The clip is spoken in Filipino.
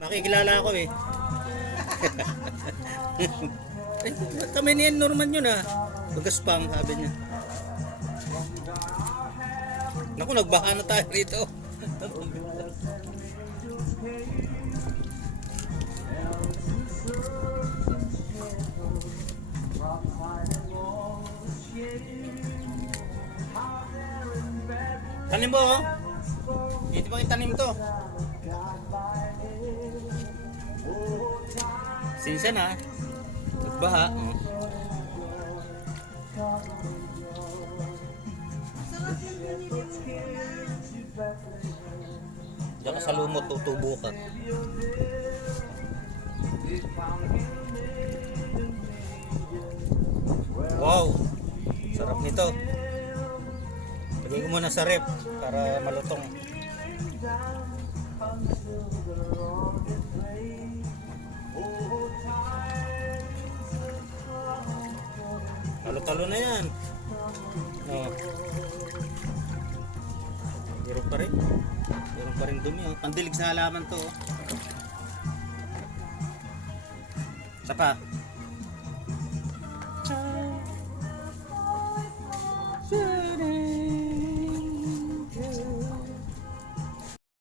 Makikilala ako eh. Ay, kami niyan Norman yun ah. Bagaspang sabi niya. Naku, nagbaha na tayo rito. Tanim mo oh. Hindi ba itanim to? Sinsa na. Nagbaha. Diyan ka sa lumot, tutubo ka. Wow! Sarap nito. Lagay ko muna sa rep para malutong. Talo-talo na yan. Oh. Meron pa rin. Meron pa rin dumi. Oh. Pandilig sa halaman to. Oh. Isa pa.